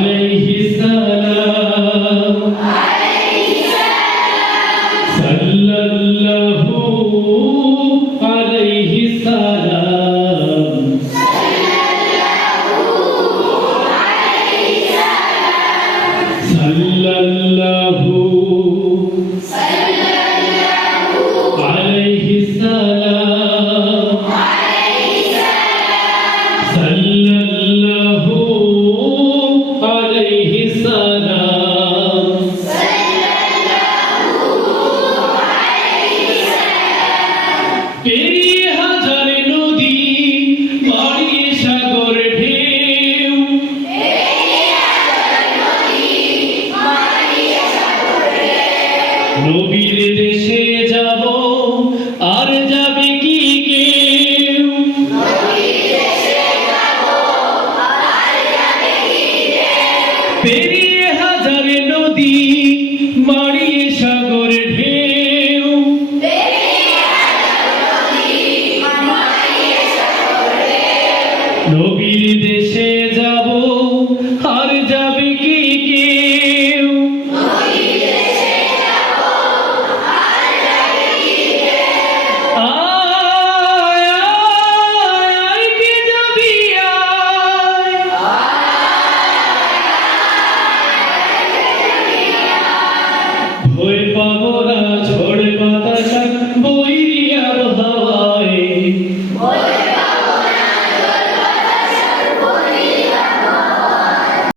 আলাইহি সালাম সাল্লাল্লাহু আলাইহি সালাম সাল্লাল্লাহু আলাইহি সালাম সাল্লাল্লাহু আলাইহি সালাম পেরিয়ে হাজার নদী মারিয়ে সাগর ঢেউ নবীর দেশে যাব আর যাবে কি কেউ পেরিয়ে হাজার নদী মারিয়ে সাগর ঢেউ নবীর